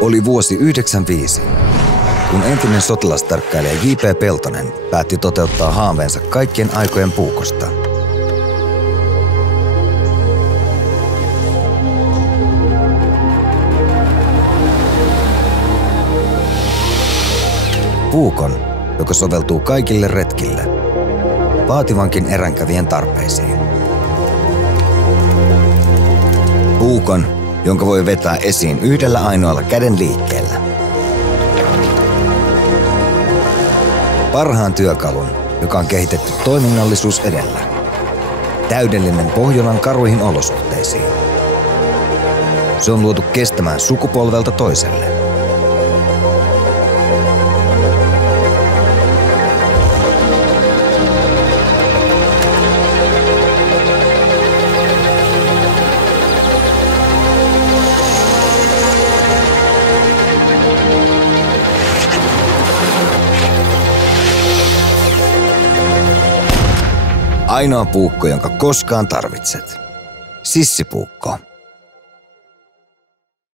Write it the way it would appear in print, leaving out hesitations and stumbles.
Oli vuosi 1995, kun entinen sotilastarkkailija J.P. Peltonen päätti toteuttaa haaveensa kaikkien aikojen puukosta. Puukon, joka soveltuu kaikille retkille, vaativankin eränkävijän tarpeisiin. Puukon, jonka voi vetää esiin yhdellä ainoalla käden liikkeellä. Parhaan työkalun, joka on kehitetty toiminnallisuus edellä. Täydellinen Pohjolan karuihin olosuhteisiin. Se on luotu kestämään sukupolvelta toiselle. Ainoa puukko, jonka koskaan tarvitset. Sissipuukko.